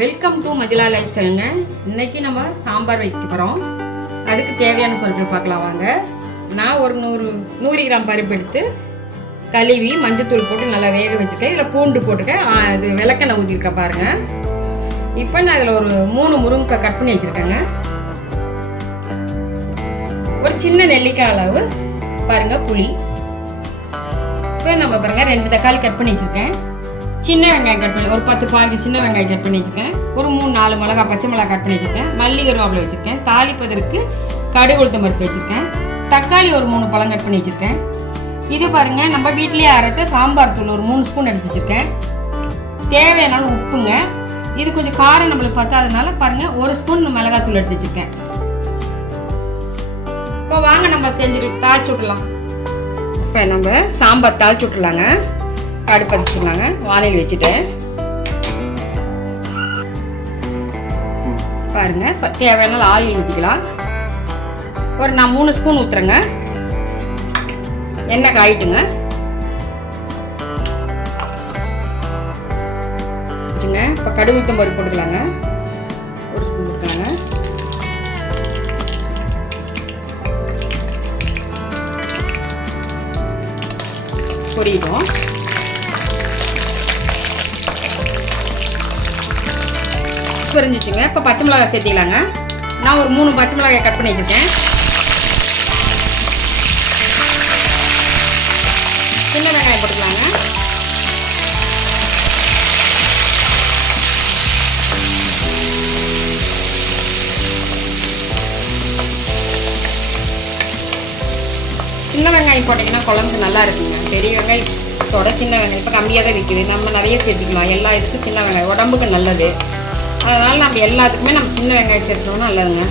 Welcome to மஜிலா life ஸ்டைலுங்க. இன்னைக்கு நம்ம சாம்பார் வைக்க போகிறோம். அதுக்கு தேவையான பொருட்கள் பார்க்கலாம் வாங்க. நான் ஒரு 100 கிராம் பருப்பு எடுத்து கழுவி மஞ்சத்தூள் போட்டு நல்லா வேக வச்சுருக்கேன். இதில் பூண்டு போட்டிருக்கேன். அது விளக்கெண்ணெய் ஊற்றிருக்கேன் பாருங்கள். இப்போ நான் அதில் ஒரு 3 முருங்கைக்காய் கட் பண்ணி வச்சுருக்கேங்க. ஒரு சின்ன நெல்லிக்காய் அளவு பாருங்கள் புளி. இப்போ நம்ம பாருங்கள் 2 தக்காளி கட் பண்ணி வச்சுருக்கேன். சின்ன வெங்காயம் கட் பண்ணி ஒரு 10-15 சின்ன வெங்காயம் கட் பண்ணி வச்சுருக்கேன். ஒரு 3-4 மிளகா பச்சை மிளகா கட் பண்ணி வச்சுருக்கேன். மல்லி கருவேப்பிலை வச்சுருக்கேன். தாளிப்பதற்கு கடுகு உளுத்தம் பருப்பு வச்சுருக்கேன். தக்காளி ஒரு 3 பழம் கட் பண்ணி வச்சுருக்கேன். இது பாருங்கள் நம்ம வீட்டிலேயே அரைச்ச சாம்பார் தூள் ஒரு 3 ஸ்பூன் எடுத்து வச்சுருக்கேன். தேவையான உப்புங்க. இது கொஞ்சம் காரம் நம்மளுக்கு பத்தாதனால பாருங்கள் 1 ஸ்பூன் மிளகாய் தூள் எடுத்து வச்சுருக்கேன். இப்போ வாங்க நம்ம தாளிச்சு விடலாம். இப்போ நம்ம சாம்பார் தாளிச்சு விட்டுலாங்க. அடுப்பு வச்சுக்கலாங்க. வானிலை வச்சுட்டேன் பாருங்க. தேவையான ஆயில் ஊற்றிக்கலாம். நான் 3 ஸ்பூன் ஊற்றுறேங்க. எண்ணெய் காயிட்டுங்க. இப்போ கடுகு உளுத்தம் பருப்பு போட்டுக்கலாங்க. 1 ஸ்பூன் போட்டுக்கலாங்க. பொரியிடும். பொரிஞ்சிச்சுங்க. இப்போ பச்சை மிளகாய் சேர்த்திக்கலாங்க. நான் ஒரு 3 பச்சை மிளகாய் கட் பண்ணி வச்சுருக்கேன். சின்ன வெங்காயம் போட்டுக்கலாங்க. சின்ன வெங்காயம் போட்டிங்கன்னா குழம்பு நல்லா இருக்குங்க. பெரிய வெங்காயத்தோட சின்ன வெங்காயம் இப்போ கம்மியாக தான் விற்கிது. நம்ம நிறைய சேர்த்துக்கலாம். எல்லா இதுக்கும் சின்ன வெங்காயம் உடம்புக்கு நல்லது. அதனால் நம்ம எல்லாத்துக்குமே நம்ம சின்ன வெங்காயம் சேர்த்துக்கணும் நல்லதுங்க.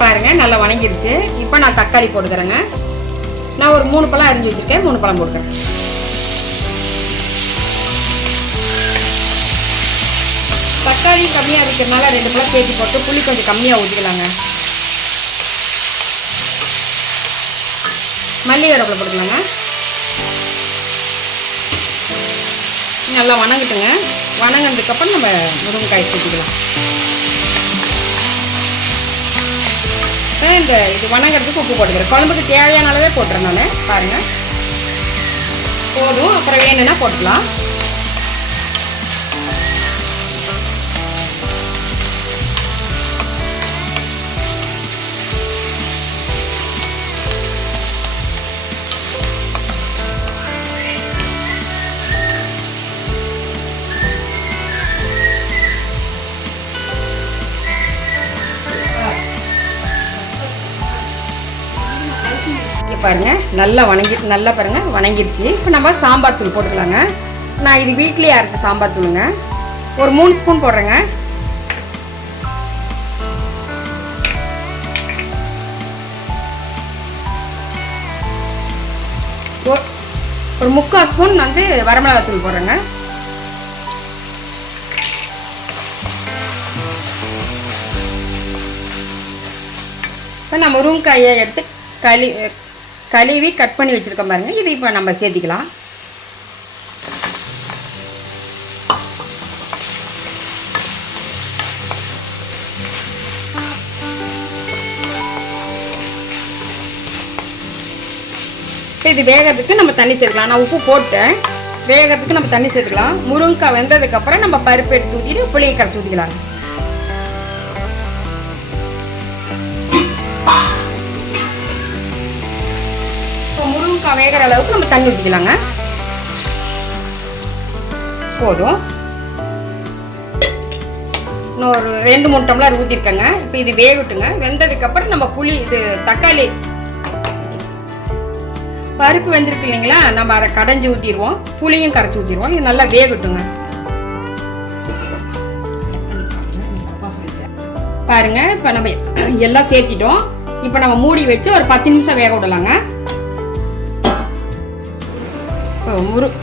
பாருங்கள் நல்லா வணங்கிருச்சு. இப்போ நான் தக்காளி போட்டுக்கிறேங்க. நான் ஒரு 3 பழம் அரிஞ்சு வச்சுருக்கேன். 3 பழம் போட்டுக்கிறேன். தக்காளி கம்மியாக இருக்கிறதுனால 2 பழம் சேர்த்து போட்டு புளி கொஞ்சம் கம்மியாக ஊற்றிக்கலாங்க. மல்லி கருவேப்பிலை போட்டுக்கலாங்க. நல்லா வணங்கட்டுங்க. வணங்கினதுக்கப்புறம் நம்ம முருங்கைக்காய் சேர்த்துக்கலாம். இது வணங்கிறதுக்கு உப்பு போட்டுக்கிறேன். குழம்புக்கு தேவையான அளவே போட்டுறேன் நான். பாருங்கள் போதும். அப்புறம் வேணும்னா போட்டுக்கலாம். பாருங்க நல்லா பாருங்க வணங்கிருச்சு. இப்போ நம்ம சாம்பார் தூள் போட்டுக்கலாங்க. நான் இது வீட்லயே அரைச்ச சாம்பார் தூளுங்க. ஒரு 3 ஸ்பூன் போடுறேங்க. ஒரு 3/4 ஸ்பூன் வந்து வரமிளகாய் தூள் போடுறேங்க. இப்போ நான் முருங்கைக்காயை எடுத்து கழுவி கட் பண்ணி வச்சுருக்கோம் பாருங்க. இது இப்போ நம்ம சேர்த்திக்கலாம். இது வேகிறதுக்கு நம்ம தண்ணி சேர்த்துக்கலாம். நான் உப்பு போட்டேன். வேகிறதுக்கு நம்ம தண்ணி சேர்த்துக்கலாம். முருங்கைக்காய் வெந்ததுக்கப்புறம் நம்ம பருப்பு எடுத்து ஊற்றிட்டு புளியை கரைச்சி ஊற்றிக்கலாம். முருங்கைக்காய் வேகிற அளவுக்கு நம்ம தண்ணி ஊற்றிக்கலாங்க. போதும். இன்னொரு 2-3 டம்ளர் ஊற்றிருக்கேங்க. இப்போ இது வேகட்டுங்க. வெந்ததுக்கப்புறம் நம்ம புளி தக்காளி பருப்பு வெந்திருக்கு இல்லைங்களா, நம்ம அதை கடைஞ்சி ஊற்றிடுவோம். புளியும் கரைச்சி ஊற்றிடுவோம். இது நல்லா வேகட்டுங்க. பாருங்க இப்போ நம்ம எல்லாம் சேர்த்திட்டோம். இப்போ நம்ம மூடி வச்சு ஒரு 10 நிமிஷம் வேக விடலாங்க.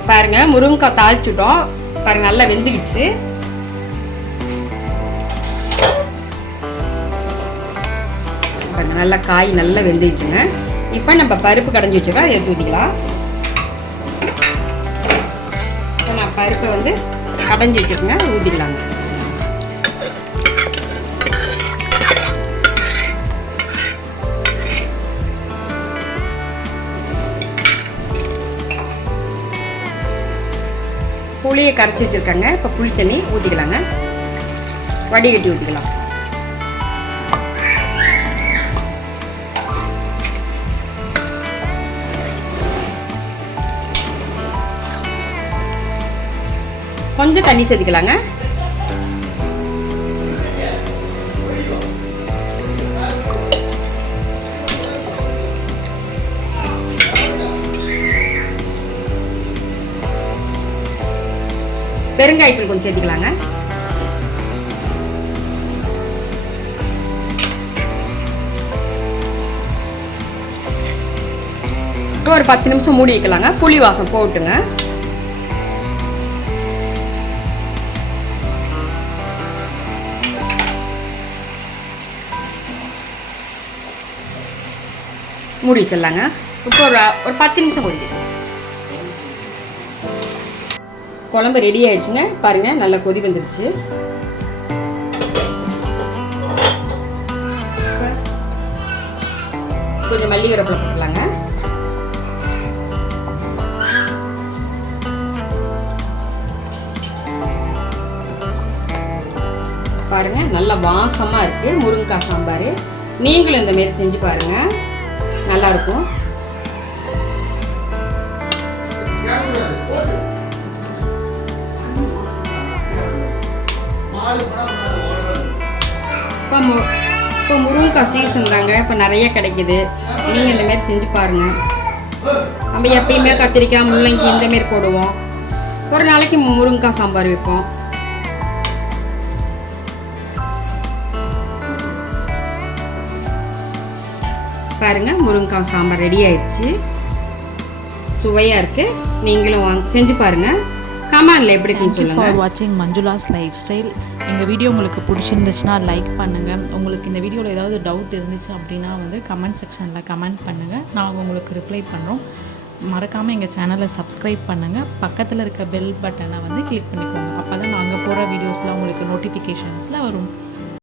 பாருங்க முருங்கைக்காய் தாளிச்சுட்டோம். பாருங்க நல்லா வெந்துடுச்சு. நல்லா காய் நல்லா வெந்துடுச்சுங்க. இப்போ நம்ம பருப்பு கடைஞ்சி வச்சுருக்கோம். அதை ஊற்றிக்கலாம். இப்போ நான் பருப்பை வந்து கடைஞ்சி வச்சுருக்கேன். ஊற்றிக்கலாங்க. புளியை கரைச்சி வச்சுருக்காங்க. இப்போ புளி தண்ணி ஊற்றிக்கலாங்க. வடிகட்டி ஊற்றிக்கலாம். கொஞ்சம் தண்ணி சேர்த்துக்கலாங்க. பெருங்காயத்தூள் கொஞ்சம் சேர்த்துக்கலாங்க. இப்போ ஒரு 10 நிமிஷம் மூடி வைக்கலாங்க. புளி வாசம் போட்டுங்க. மூடி வச்சிடலாங்க. இப்போ ஒரு 10 நிமிஷம் கொதிக்கும். குழம்பு ரெடி ஆயிடுச்சுங்க. பாருங்க, நல்லா கொதி வந்துருச்சு. கொஞ்சம் மல்லி கருவேப்பிலை போட்டுலாங்க. பாருங்க, நல்லா வாசமா இருக்கு முருங்கைக்காய் சாம்பார். நீங்களும் இந்த மாதிரி செஞ்சு பாருங்க, நல்லா இருக்கும். இப்போ முருங்கைக்காய் சீசன் தாங்க. இப்போ நிறைய கிடைக்குது. நீங்கள் இந்த மாதிரி செஞ்சு பாருங்கள். நம்ம எப்பயுமே கத்திரிக்காய் முள்ளங்கி இந்த மாதிரி போடுவோம். ஒரு நாளைக்கு முருங்கைக்காய் சாம்பார் வைப்போம். பாருங்கள், முருங்கைக்காய் சாம்பார் ரெடி ஆயிடுச்சு. சுவையாக இருக்குது. நீங்களும் செஞ்சு பாருங்கள். கமெண்ட்ல எப்படி இருக்குன்னு சொல்லுங்க. ஃபார் வாட்சிங் மஞ்சுளாஸ் லைஃப் ஸ்டைல். எங்கள் வீடியோ உங்களுக்கு பிடிச்சிருந்துச்சுன்னா லைக் பண்ணுங்கள். உங்களுக்கு இந்த வீடியோவில் ஏதாவது டவுட் இருந்துச்சு அப்படின்னா வந்து கமெண்ட் செக்ஷனில் கமெண்ட் பண்ணுங்கள். நாங்கள் உங்களுக்கு ரிப்ளை பண்ணுறோம். மறக்காமல் எங்கள் சேனலை சப்ஸ்கிரைப் பண்ணுங்கள். பக்கத்தில் இருக்க பெல் பட்டனை வந்து கிளிக் பண்ணிக்கோங்க. அப்போ தான் நாங்கள் போகிற வீடியோஸில் உங்களுக்கு நோட்டிஃபிகேஷன்ஸில் வரும்.